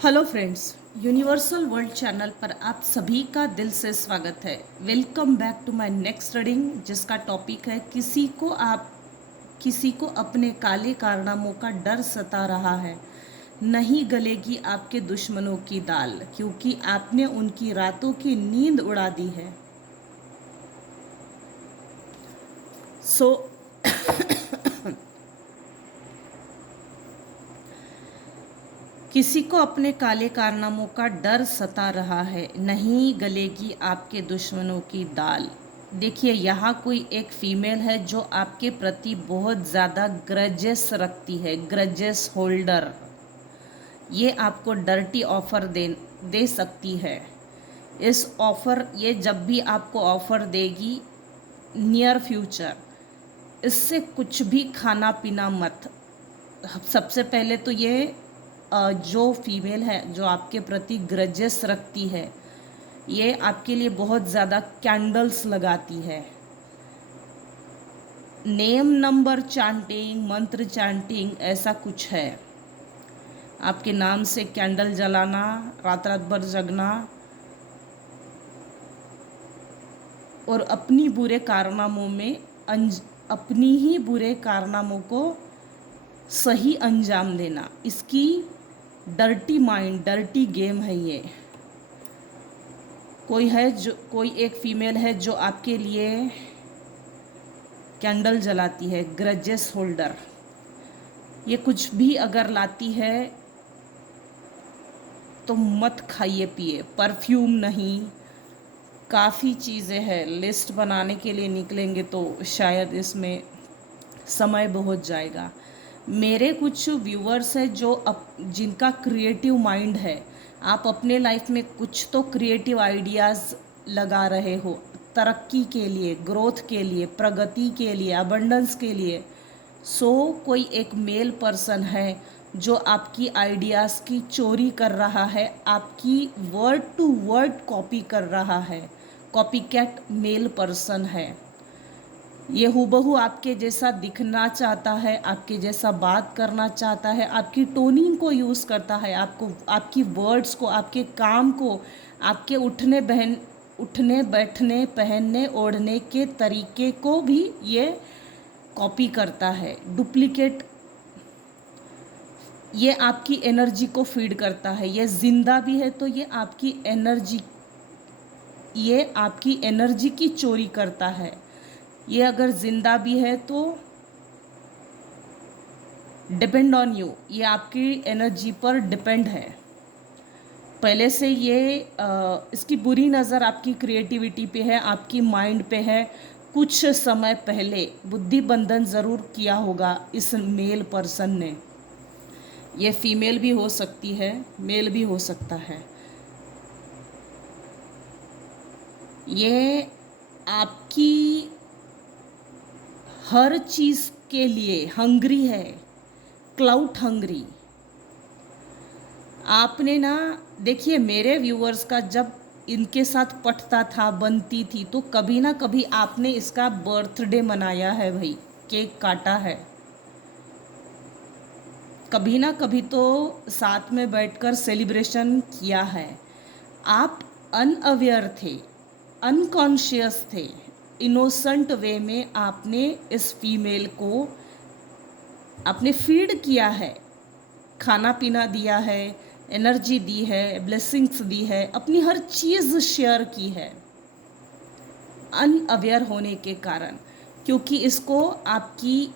Hello friends, universal world channel पर आप सभी का दिल से स्वागत है। Welcome back to my next reading, जिसका टॉपिक है किसी को अपने काले कारनामों का डर सता रहा है। नहीं गलेगी आपके दुश्मनों की दाल, क्योंकि आपने उनकी रातों की नींद उड़ा दी है। सो किसी को अपने काले कारनामों का डर सता रहा है। नहीं गलेगी आपके दुश्मनों की दाल। देखिए, यहाँ कोई एक फीमेल है जो आपके प्रति बहुत ज़्यादा ग्रजेस रखती है, ग्रजेस होल्डर। ये आपको डर्टी ऑफर दे सकती है। इस ऑफर ये जब भी आपको ऑफर देगी नियर फ्यूचर, इससे कुछ भी खाना पीना मत। सबसे पहले तो ये जो फीमेल है जो आपके प्रति ग्रजेस रखती है, ये आपके लिए बहुत ज़्यादा कैंडल्स लगाती है। नेम नंबर चांटिंग, मंत्र चांटिंग, ऐसा कुछ है। आपके नाम से कैंडल जलाना, रात रात भर जगना और अपनी ही बुरे कारनामों को सही अंजाम देना, इसकी डर्टी माइंड, डर्टी गेम है ये। कोई एक फीमेल है जो आपके लिए कैंडल जलाती है, ग्रजेस होल्डर। ये कुछ भी अगर लाती है तो मत खाइए पिए, परफ्यूम नहीं। काफ़ी चीज़ें हैं, लिस्ट बनाने के लिए निकलेंगे तो शायद इसमें समय बहुत जाएगा। मेरे कुछ व्यूअर्स हैं जिनका क्रिएटिव माइंड है। आप अपने लाइफ में कुछ तो क्रिएटिव आइडियाज़ लगा रहे हो, तरक्की के लिए, ग्रोथ के लिए, प्रगति के लिए, अबंडेंस के लिए। कोई एक मेल पर्सन है जो आपकी आइडियाज़ की चोरी कर रहा है, आपकी वर्ड टू वर्ड कॉपी कर रहा है। कॉपी कैट मेल पर्सन है। ये हूबहू आपके जैसा दिखना चाहता है, आपके जैसा बात करना चाहता है, आपकी टोनिंग को यूज़ करता है, आपकी वर्ड्स को, आपके काम को, आपके उठने बैठने, पहनने ओढ़ने के तरीके को भी ये कॉपी करता है, डुप्लीकेट। ये आपकी एनर्जी को फीड करता है। ये जिंदा भी है तो ये आपकी एनर्जी की चोरी करता है। ये अगर जिंदा भी है तो डिपेंड ऑन यू, ये आपकी एनर्जी पर डिपेंड है। पहले से इसकी बुरी नज़र आपकी क्रिएटिविटी पे है, आपकी माइंड पे है। कुछ समय पहले बुद्धि बंधन ज़रूर किया होगा इस मेल पर्सन ने। ये फीमेल भी हो सकती है, मेल भी हो सकता है। ये आपकी हर चीज़ के लिए हंग्री है, क्लाउट हंग्री। आपने ना, देखिए, मेरे व्यूअर्स का जब इनके साथ पटता था, बनती थी, तो कभी ना कभी आपने इसका बर्थडे मनाया है भाई, केक काटा है। कभी ना कभी तो साथ में बैठकर सेलिब्रेशन किया है। आप अनअवेयर थे, अनकॉन्शियस थे। इनोसेंट वे में आपने इस फीमेल को आपने फीड किया है, खाना पीना दिया है, एनर्जी दी है, ब्लेसिंग्स दी है, अपनी हर चीज़ शेयर की है अनअवेयर होने के कारण। क्योंकि इसको आपकी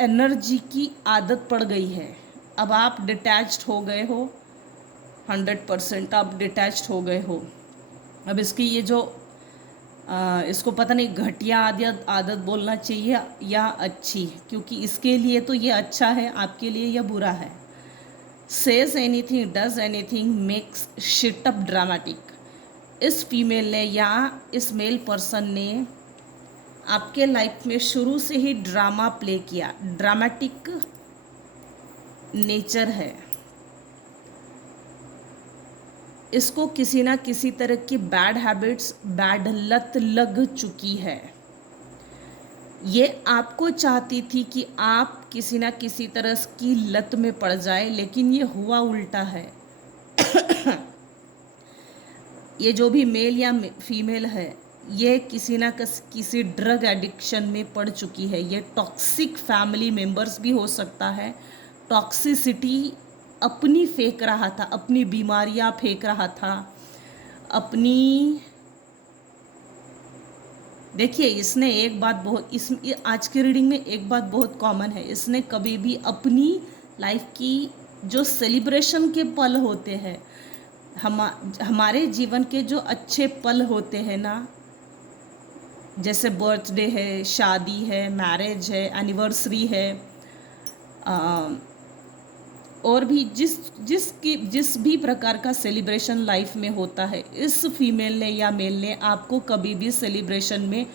एनर्जी की आदत पड़ गई है। अब आप डिटैच्ड हो गए हो, 100% आप डिटैच्ड हो गए हो। अब इसकी ये जो इसको पता नहीं घटिया आदत बोलना चाहिए या अच्छी, क्योंकि इसके लिए तो ये अच्छा है, आपके लिए यह बुरा है। Says anything, does anything, makes shit up dramatic. इस फीमेल ने या इस मेल पर्सन ने आपके लाइफ में शुरू से ही ड्रामा प्ले किया। ड्रामेटिक नेचर है। इसको किसी ना किसी तरह की बैड हैबिट्स, बैड लत लग चुकी है। ये आपको चाहती थी कि आप किसी ना किसी तरह की लत में पड़ जाए, लेकिन ये हुआ उल्टा है। ये जो भी मेल या फीमेल है, ये किसी ना किसी ड्रग एडिक्शन में पड़ चुकी है। ये टॉक्सिक फैमिली मेंबर्स भी हो सकता है। टॉक्सिसिटी अपनी फेंक रहा था, अपनी बीमारियां फेंक रहा था, अपनी, देखिए इसने एक बात बहुत, इस आज की रीडिंग में एक बात बहुत कॉमन है, इसने कभी भी अपनी लाइफ की जो सेलिब्रेशन के पल होते हैं, हमारे जीवन के जो अच्छे पल होते हैं ना, जैसे बर्थडे है, शादी है, मैरिज है, एनिवर्सरी है, और भी जिस भी प्रकार का सेलिब्रेशन लाइफ में होता है, इस फीमेल ने या मेल ने आपको कभी भी सेलिब्रेशन में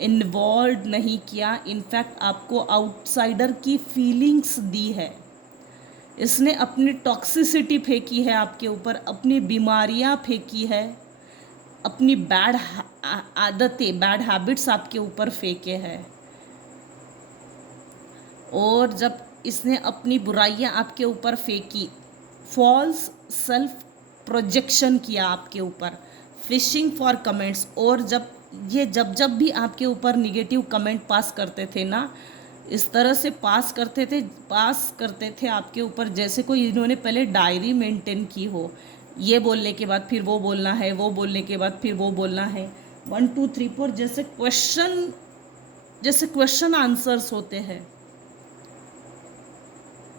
इन्वॉल्व नहीं किया। इनफैक्ट आपको आउटसाइडर की फीलिंग्स दी है। इसने अपनी टॉक्सिसिटी फेंकी है आपके ऊपर, अपनी बीमारियां फेंकी है, अपनी बैड आदतें, बैड हैबिट्स आपके ऊपर फेंके हैं। और जब इसने अपनी बुराइयां आपके ऊपर फेंकी, फॉल्स सेल्फ प्रोजेक्शन किया आपके ऊपर, फिशिंग फॉर कमेंट्स, और जब भी आपके ऊपर निगेटिव कमेंट पास करते थे ना, इस तरह से पास करते थे आपके ऊपर जैसे कोई इन्होंने पहले डायरी मेंटेन की हो। ये बोलने के बाद फिर वो बोलना है, वो बोलने के बाद फिर वो बोलना है, 1 2 3 4 जैसे क्वेश्चन आंसर्स होते हैं।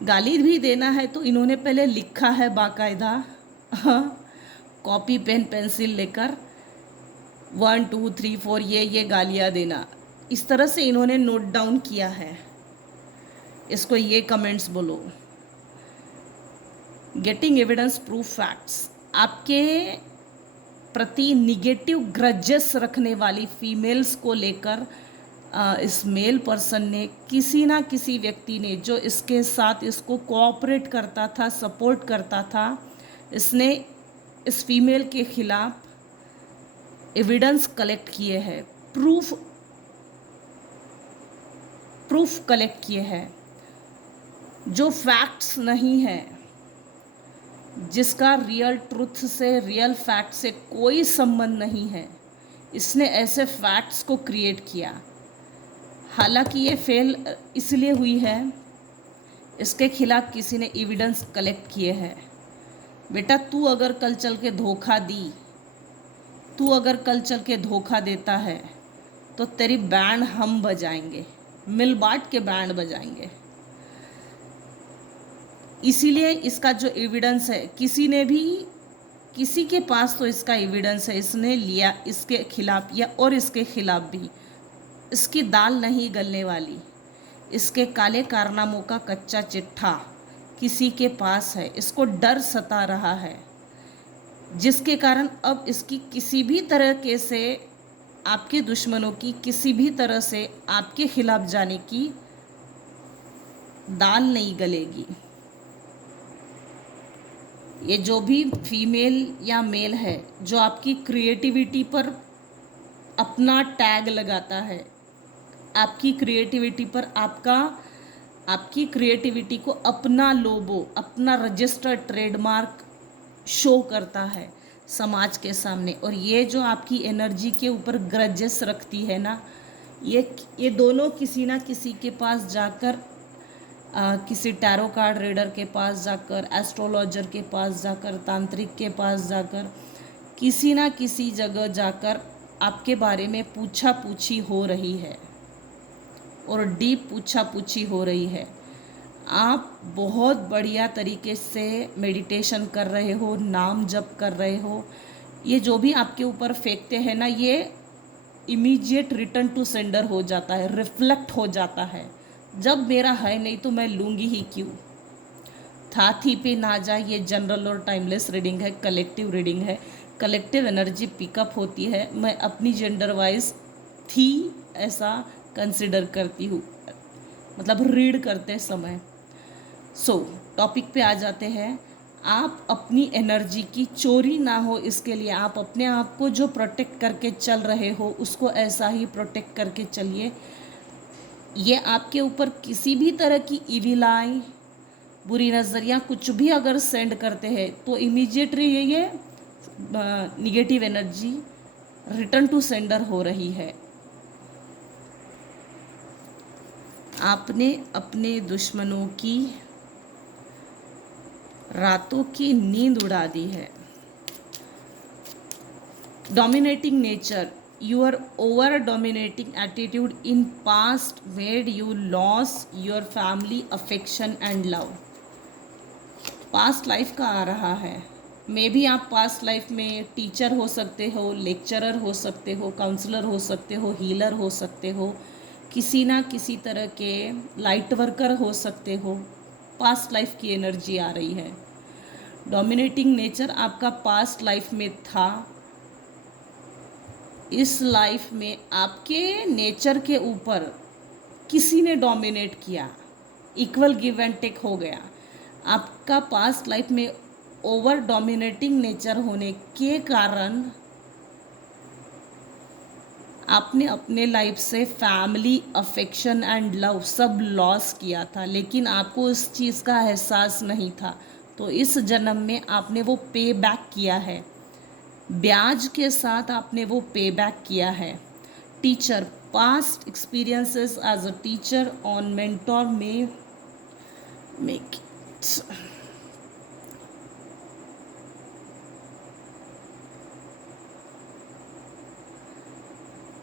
गाली भी देना है तो इन्होंने पहले लिखा है बाकायदा, कॉपी पेन पेंसिल लेकर 1 2 3 4 ये गालियाँ देना, इस तरह से इन्होंने नोट डाउन किया है। इसको ये कमेंट्स बोलो। गेटिंग एविडेंस प्रूफ फैक्ट्स, आपके प्रति निगेटिव ग्रजेस रखने वाली फीमेल्स को लेकर इस मेल पर्सन ने, किसी ना किसी व्यक्ति ने जो इसके साथ इसको कोऑपरेट करता था, सपोर्ट करता था, इसने इस फीमेल के खिलाफ एविडेंस कलेक्ट किए हैं, प्रूफ कलेक्ट किए हैं, जो फैक्ट्स नहीं है, जिसका रियल ट्रुथ से, रियल फैक्ट से कोई संबंध नहीं है, इसने ऐसे फैक्ट्स को क्रिएट किया। हालांकि ये फेल इसलिए हुई है, इसके खिलाफ किसी ने एविडेंस कलेक्ट किए हैं। बेटा तू अगर कल चल के धोखा देता है तो तेरी बैंड हम बजाएंगे, मिल बांट के बैंड बजाएंगे। इसीलिए इसका जो एविडेंस है, किसी के पास तो इसका एविडेंस है, इसने लिया इसके खिलाफ या और इसके खिलाफ भी। इसकी दाल नहीं गलने वाली, इसके काले कारनामों का कच्चा चिट्ठा किसी के पास है। इसको डर सता रहा है, जिसके कारण अब इसकी किसी भी तरह से, आपके दुश्मनों की किसी भी तरह से आपके खिलाफ जाने की दाल नहीं गलेगी। ये जो भी फीमेल या मेल है जो आपकी क्रिएटिविटी पर अपना टैग लगाता है, आपकी क्रिएटिविटी पर आपकी क्रिएटिविटी को अपना लोगो, अपना रजिस्टर्ड ट्रेडमार्क शो करता है समाज के सामने, और ये जो आपकी एनर्जी के ऊपर ग्रजेस रखती है ना, ये दोनों किसी ना किसी के पास जाकर, किसी टैरो कार्ड रीडर के पास जाकर, एस्ट्रोलॉजर के पास जाकर, तांत्रिक के पास जाकर, किसी ना किसी जगह जाकर आपके बारे में पूछा पूछी हो रही है, और डीप पूछा पूछी हो रही है। आप बहुत बढ़िया तरीके से मेडिटेशन कर रहे हो, नाम जप कर रहे हो, ये जो भी आपके ऊपर फेंकते हैं ना, ये इमीडिएट रिटर्न टू सेंडर हो जाता है, रिफ्लेक्ट हो जाता है। जब मेरा है नहीं तो मैं लूँगी ही क्यों। था थी पे ना जाए, ये जनरल और टाइमलेस रीडिंग है, कलेक्टिव रीडिंग है, कलेक्टिव एनर्जी पिकअप होती है। मैं अपनी जेंडर वाइज थी ऐसा कंसिडर करती हूँ, मतलब रीड करते समय। टॉपिक पे आ जाते हैं। आप अपनी एनर्जी की चोरी ना हो, इसके लिए आप अपने आप को जो प्रोटेक्ट करके चल रहे हो उसको ऐसा ही प्रोटेक्ट करके चलिए। ये आपके ऊपर किसी भी तरह की इविल आई, बुरी नज़रिया कुछ भी अगर सेंड करते हैं तो इमीजिएटली ये negative energy return to sender हो रही है। आपने अपने दुश्मनों की रातों की नींद उड़ा दी है। Dominating nature, your over dominating attitude in past made you lost your family affection and love। Past life का आ रहा है। मे भी आप पास्ट लाइफ में टीचर हो सकते हो, लेक्चरर हो सकते हो, काउंसलर हो सकते हो, हीलर हो सकते हो, किसी ना किसी तरह के लाइट वर्कर हो सकते हो। पास्ट लाइफ की एनर्जी आ रही है। डोमिनेटिंग नेचर आपका पास्ट लाइफ में था। इस लाइफ में आपके नेचर के ऊपर किसी ने डोमिनेट किया, इक्वल गिव एंड टेक हो गया। आपका पास्ट लाइफ में ओवर डोमिनेटिंग नेचर होने के कारण आपने अपने लाइफ से फैमिली अफेक्शन एंड लव सब लॉस किया था, लेकिन आपको उस चीज़ का एहसास नहीं था। तो इस जन्म में आपने वो पे बैक किया है, ब्याज के साथ आपने वो पे बैक किया है। Teacher, past experiences as a teacher on mentor में मेक इट।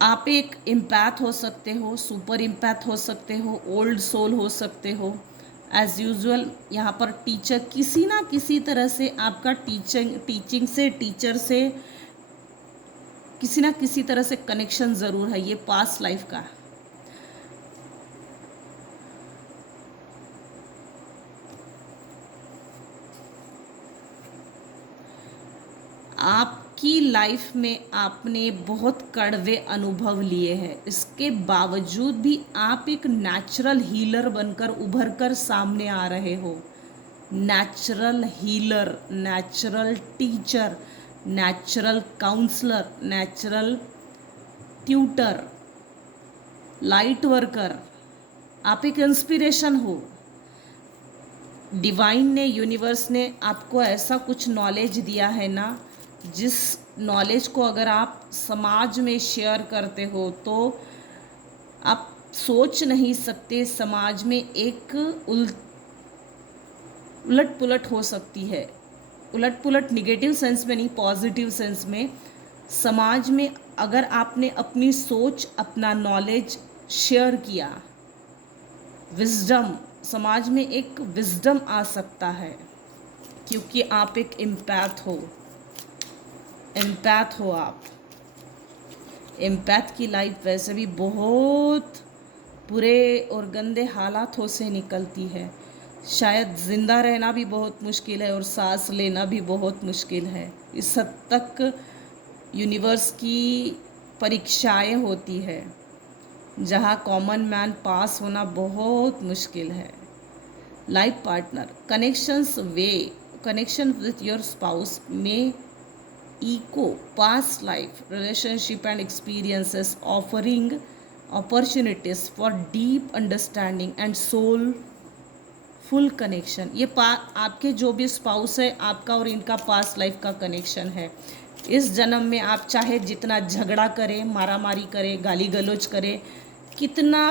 आप एक इम्पैथ हो सकते हो, सुपर इम्पैथ हो सकते हो, ओल्ड सोल हो सकते हो। एज़ यूजुअल यहाँ पर टीचर किसी ना किसी तरह से आपका टीचिंग से, टीचर से किसी ना किसी तरह से कनेक्शन ज़रूर है, ये पास्ट लाइफ का। आपकी लाइफ में आपने बहुत कड़वे अनुभव लिए हैं, इसके बावजूद भी आप एक नेचुरल हीलर बनकर उभर कर सामने आ रहे हो। Natural healer, natural teacher, natural counsellor, natural tutor, light worker. आप एक इंस्पिरेशन हो। डिवाइन ने, यूनिवर्स ने आपको ऐसा कुछ नॉलेज दिया है ना, जिस नॉलेज को अगर आप समाज में शेयर करते हो तो आप सोच नहीं सकते समाज में एक उलट पुलट हो सकती है। उलट पुलट निगेटिव सेंस में नहीं, पॉजिटिव सेंस में। समाज में अगर आपने अपनी सोच, अपना नॉलेज शेयर किया, विजडम, समाज में एक विजडम आ सकता है, क्योंकि आप एक एम्पैथ हो। एम्पैथ हो आप। एम्पैथ की लाइफ वैसे भी बहुत बुरे और गंदे हालातों से निकलती है। शायद ज़िंदा रहना भी बहुत मुश्किल है और सांस लेना भी बहुत मुश्किल है। इस हद तक यूनिवर्स की परीक्षाएं होती है, जहाँ कॉमन मैन पास होना बहुत मुश्किल है। Life partner connection with your spouse में echo past life relationship and experiences, offering opportunities for deep understanding and soulful connection। ये आपके जो भी स्पाउस है, आपका और इनका पास्ट लाइफ का कनेक्शन है। इस जन्म में आप चाहे जितना झगड़ा करें, मारामारी करें, गाली गलौज करें, कितना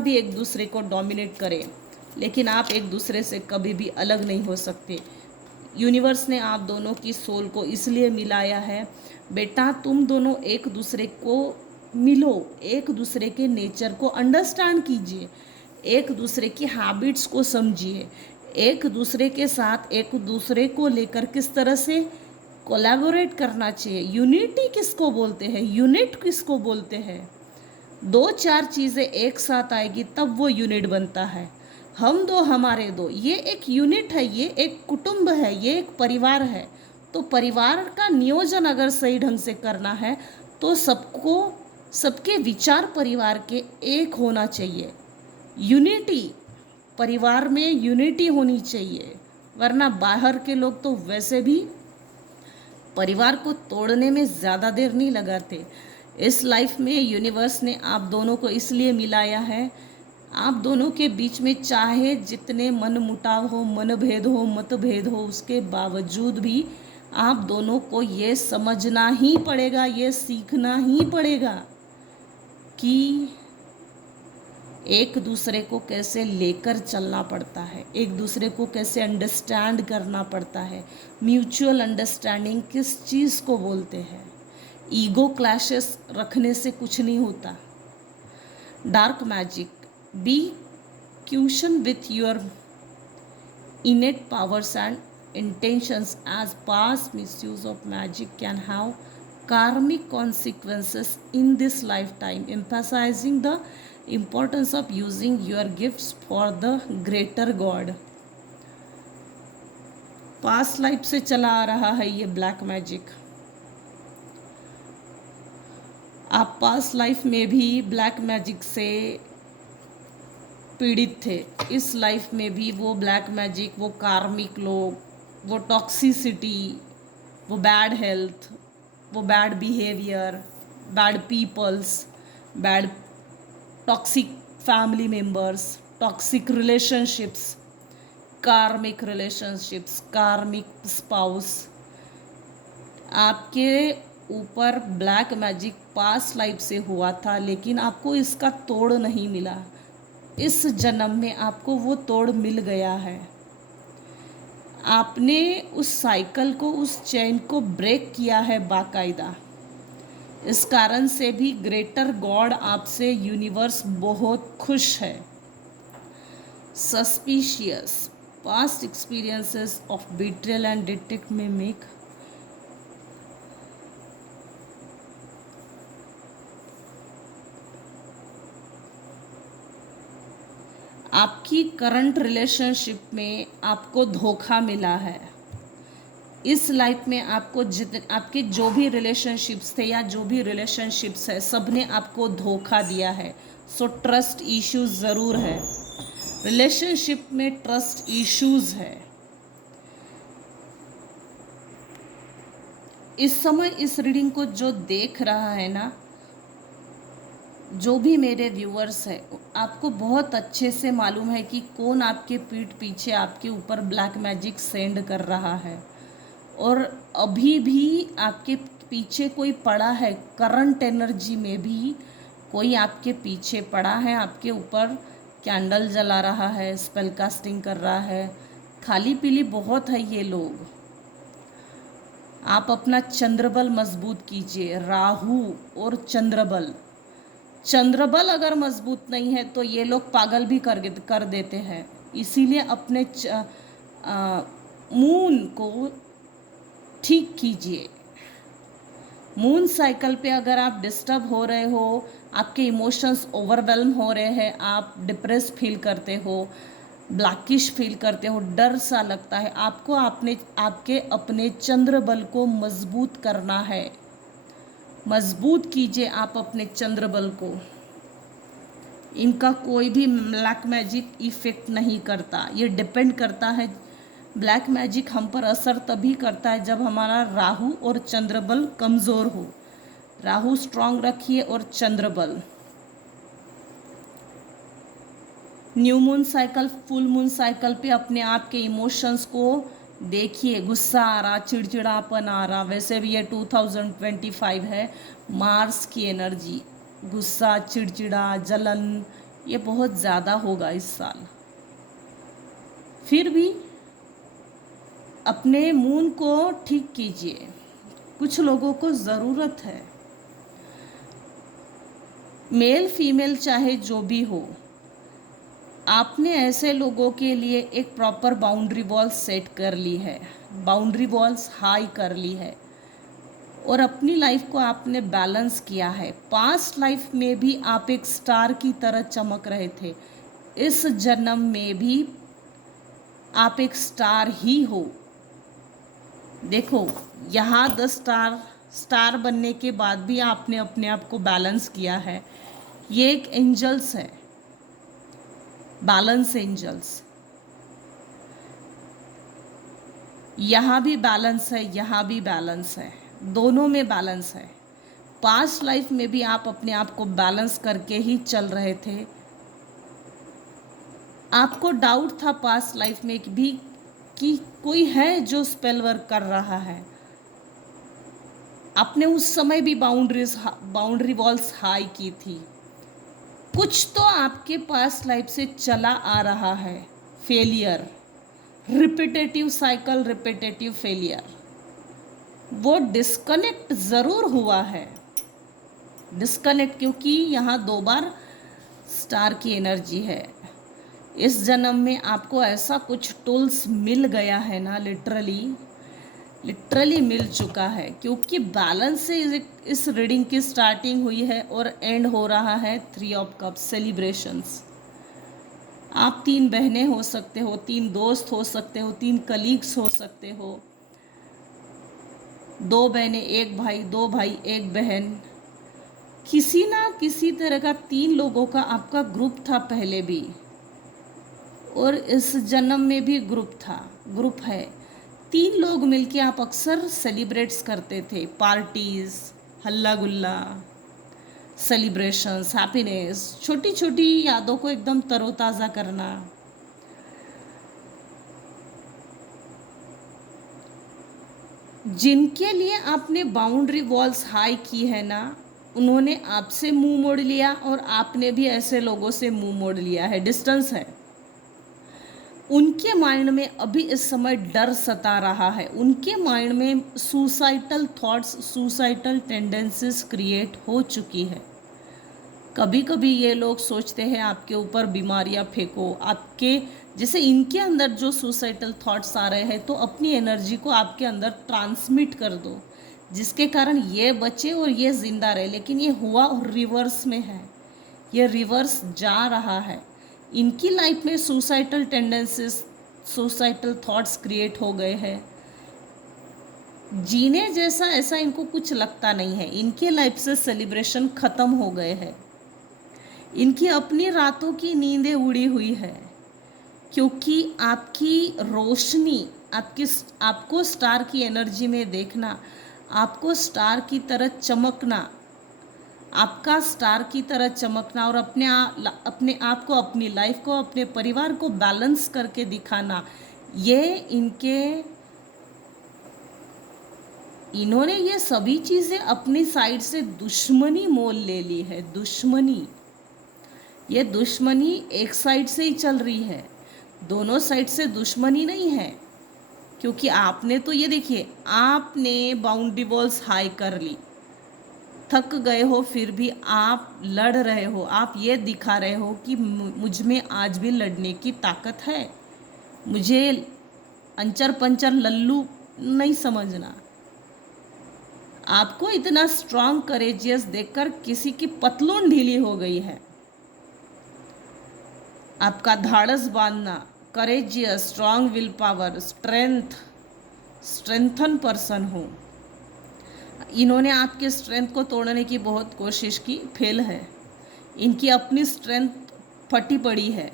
भी एक दूसरे को डोमिनेट करें, लेकिन आप एक दूसरे से कभी भी अलग नहीं हो सकते। यूनिवर्स ने आप दोनों की सोल को इसलिए मिलाया है, बेटा तुम दोनों एक दूसरे को मिलो, एक दूसरे के नेचर को अंडरस्टैंड कीजिए, एक दूसरे की हैबिट्स को समझिए, एक दूसरे के साथ एक दूसरे को लेकर किस तरह से कोलैबोरेट करना चाहिए। यूनिटी किसको बोलते हैं, यूनिट किसको बोलते हैं। दो चार चीज़ें एक साथ आएगी तब वो यूनिट बनता है। हम दो हमारे दो, ये एक यूनिट है, ये एक कुटुंब है, ये एक परिवार है। तो परिवार का नियोजन अगर सही ढंग से करना है तो सबके विचार परिवार के एक होना चाहिए। यूनिटी, परिवार में यूनिटी होनी चाहिए, वरना बाहर के लोग तो वैसे भी परिवार को तोड़ने में ज़्यादा देर नहीं लगाते। इस लाइफ में यूनिवर्स ने आप दोनों को इसलिए मिलाया है आप दोनों के बीच में चाहे जितने मन मुटाव हो, मनभेद हो, मतभेद हो, उसके बावजूद भी आप दोनों को ये समझना ही पड़ेगा, ये सीखना ही पड़ेगा कि एक दूसरे को कैसे लेकर चलना पड़ता है, एक दूसरे को कैसे अंडरस्टैंड करना पड़ता है। म्यूचुअल अंडरस्टैंडिंग किस चीज़ को बोलते हैं? ईगो क्लैशेस रखने से कुछ नहीं होता। Dark magic, be question with your innate powers and intentions, as past misuse of magic can have karmic consequences in this lifetime, emphasizing the importance of using your gifts for the greater God. Past life से चला आ रहा है ये black magic. आप past life में भी black magic से पीड़ित थे, इस लाइफ में भी वो ब्लैक मैजिक, वो कार्मिक लोग, वो टॉक्सिसिटी, वो बैड हेल्थ, वो bad behaviour, bad peoples, bad toxic family members, toxic relationships, karmic spouse, आपके ऊपर ब्लैक मैजिक पास्ट लाइफ से हुआ था, लेकिन आपको इसका तोड़ नहीं मिला। इस जन्म में आपको वो तोड़ मिल गया है। आपने उस साइकिल को, उस चेन को ब्रेक किया है बाकायदा। इस कारण से भी ग्रेटर गॉड आपसे, यूनिवर्स बहुत खुश है। Suspicious past experiences of betrayal and detect में मेक आपकी करंट रिलेशनशिप में आपको धोखा मिला है। इस लाइफ में आपको आपके जो भी रिलेशनशिप्स थे या जो भी रिलेशनशिप्स है, सब ने आपको धोखा दिया है। सो ट्रस्ट इश्यूज ज़रूर है, रिलेशनशिप में ट्रस्ट इश्यूज है। इस समय इस रीडिंग को जो देख रहा है ना, जो भी मेरे व्यूअर्स है, आपको बहुत अच्छे से मालूम है कि कौन आपके पीठ पीछे आपके ऊपर ब्लैक मैजिक सेंड कर रहा है, और अभी भी आपके पीछे कोई पड़ा है। करंट एनर्जी में भी कोई आपके पीछे पड़ा है, आपके ऊपर कैंडल जला रहा है, स्पेल कास्टिंग कर रहा है। खाली पीली बहुत है ये लोग। आप अपना चंद्रबल मजबूत कीजिए। राहु और चंद्रबल अगर मजबूत नहीं है तो ये लोग पागल भी कर देते हैं। इसीलिए अपने मून को ठीक कीजिए। मून साइकिल पे अगर आप डिस्टर्ब हो रहे हो, आपके इमोशंस ओवरवेल्म हो रहे हैं, आप डिप्रेस फील करते हो, ब्लैकिश फील करते हो, डर सा लगता है, आपको आपके अपने चंद्रबल को मजबूत करना है। मजबूत कीजिए आप अपने चंद्रबल को। इनका कोई भी ब्लैक मैजिक इफेक्ट नहीं करता। ये डिपेंड करता है, ब्लैक मैजिक हम पर असर तभी करता है जब हमारा राहु और चंद्रबल कमज़ोर हो। राहु स्ट्रांग रखिए और Chandrabal. New moon cycle, full moon cycle पे अपने आप के इमोशंस को देखिए। गुस्सा आ रहा, चिड़चिड़ापन आ रहा, वैसे भी ये 2025 है, मार्स की एनर्जी, गुस्सा, चिड़चिड़ा, जलन, ये बहुत ज़्यादा होगा इस साल। फिर भी अपने मून को ठीक कीजिए, कुछ लोगों को ज़रूरत है। मेल फीमेल चाहे जो भी हो, आपने ऐसे लोगों के लिए एक प्रॉपर बाउंड्री वॉल सेट कर ली है, बाउंड्री वॉल्स हाई कर ली है, और अपनी लाइफ को आपने बैलेंस किया है। पास्ट लाइफ में भी आप एक स्टार की तरह चमक रहे थे, इस जन्म में भी आप एक स्टार ही हो। देखो यहाँ 10 स्टार बनने के बाद भी आपने अपने आप को बैलेंस किया है। ये एक एंजल्स है, बैलेंस एंजल्स। यहाँ भी बैलेंस है, यहाँ भी बैलेंस है, दोनों में बैलेंस है। पास्ट लाइफ में भी आप अपने आप को बैलेंस करके ही चल रहे थे। आपको डाउट था पास्ट लाइफ में भी कि कोई है जो स्पेल वर्क कर रहा है। आपने उस समय भी बाउंड्री वॉल्स हाई की थी। कुछ तो आपके पास लाइफ से चला आ रहा है। Failure, repetitive cycle, repetitive failure, वो डिस्कनेक्ट ज़रूर हुआ है। डिस्कनेक्ट क्योंकि यहाँ 2 बार स्टार की एनर्जी है। इस जन्म में आपको ऐसा कुछ टूल्स मिल गया है ना, लिटरली मिल चुका है, क्योंकि बैलेंस से इस रीडिंग की स्टार्टिंग हुई है और एंड हो रहा है 3 ऑफ कप्स, सेलिब्रेशंस। आप 3 बहनें हो सकते हो, 3 दोस्त हो सकते हो, 3 कलीग्स हो सकते हो, 2 बहनें 1 भाई, 2 भाई 1 बहन, किसी ना किसी तरह का 3 लोगों का आपका ग्रुप था पहले भी, और इस जन्म में भी ग्रुप है। 3 लोग मिलके आप अक्सर सेलिब्रेट्स करते थे, पार्टीज, हल्ला गुल्ला, सेलिब्रेशंस, हैप्पीनेस, छोटी छोटी यादों को एकदम तरोताज़ा करना। जिनके लिए आपने बाउंड्री वॉल्स हाई की है ना, उन्होंने आपसे मुंह मोड़ लिया और आपने भी ऐसे लोगों से मुंह मोड़ लिया है। डिस्टेंस है। उनके माइंड में अभी इस समय डर सता रहा है। उनके माइंड में suicidal thoughts, suicidal tendencies create हो चुकी है। कभी कभी ये लोग सोचते हैं आपके ऊपर बीमारियां फेंको, आपके जैसे इनके अंदर जो सुसाइडल थॉट्स आ रहे हैं, तो अपनी एनर्जी को आपके अंदर ट्रांसमिट कर दो, जिसके कारण ये बचे और ये जिंदा रहे। लेकिन ये हुआ और रिवर्स में है, ये रिवर्स जा रहा है। इनकी लाइफ में suicidal tendencies, suicidal thoughts create हो गए हैं। जीने जैसा ऐसा इनको कुछ लगता नहीं है। इनके लाइफ से सेलिब्रेशन खत्म हो गए हैं। इनकी अपनी रातों की नींदें उड़ी हुई है, क्योंकि आपकी रोशनी, आपको स्टार की एनर्जी में देखना, आपको स्टार की तरह चमकना, आपका स्टार की तरह चमकना और अपने आप को, अपनी लाइफ को, अपने परिवार को बैलेंस करके दिखाना, ये इन्होंने ये सभी चीज़ें अपनी साइड से दुश्मनी मोल ले ली है। दुश्मनी, ये दुश्मनी एक साइड से ही चल रही है, दोनों साइड से दुश्मनी नहीं है। क्योंकि आपने तो ये देखिए, आपने बाउंड्री वॉल्स हाई कर ली, थक गए हो, फिर भी आप लड़ रहे हो। आप ये दिखा रहे हो कि मुझ में आज भी लड़ने की ताकत है। मुझे अंचर पंचर लल्लू नहीं समझना। आपको इतना स्ट्रांग करेजियस देखकर किसी की पतलून ढीली हो गई है। आपका धाड़स बांधना, courageous, strong will power, strengthen person हो। इन्होंने आपके स्ट्रेंथ को तोड़ने की बहुत कोशिश की, फेल है। इनकी अपनी स्ट्रेंथ फटी पड़ी है।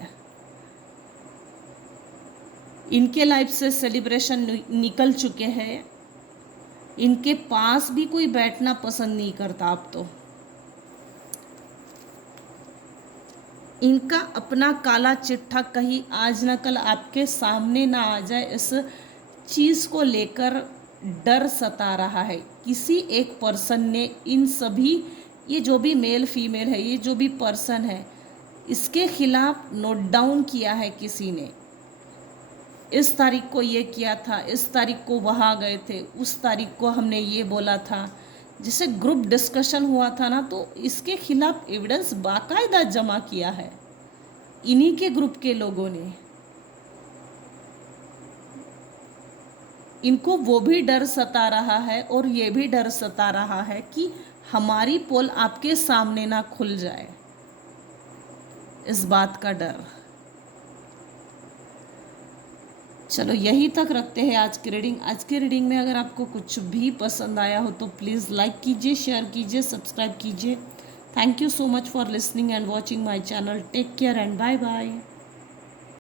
इनके लाइफ से सेलिब्रेशन निकल चुके हैं। इनके पास भी कोई बैठना पसंद नहीं करता अब तो। इनका अपना काला चिट्ठा कहीं आज ना कल आपके सामने ना आ जाए, इस चीज़ को लेकर डर सता रहा है। किसी एक पर्सन ने इन सभी, ये जो भी मेल फीमेल है, ये जो भी पर्सन है, इसके खिलाफ नोट डाउन किया है किसी ने। इस तारीख को ये किया था, इस तारीख को वहाँ गए थे, उस तारीख को हमने ये बोला था। जैसे ग्रुप डिस्कशन हुआ था ना, तो इसके खिलाफ एविडेंस बाकायदा जमा किया है इन्हीं के ग्रुप के लोगों ने। इनको वो भी डर सता रहा है और ये भी डर सता रहा है कि हमारी पोल आपके सामने ना खुल जाए, इस बात का डर। चलो यहीं तक रखते हैं आज की रीडिंग। आज की रीडिंग में अगर आपको कुछ भी पसंद आया हो तो प्लीज़ लाइक कीजिए, शेयर कीजिए, सब्सक्राइब कीजिए। Thank you so much for listening and watching my channel. Take care and bye bye.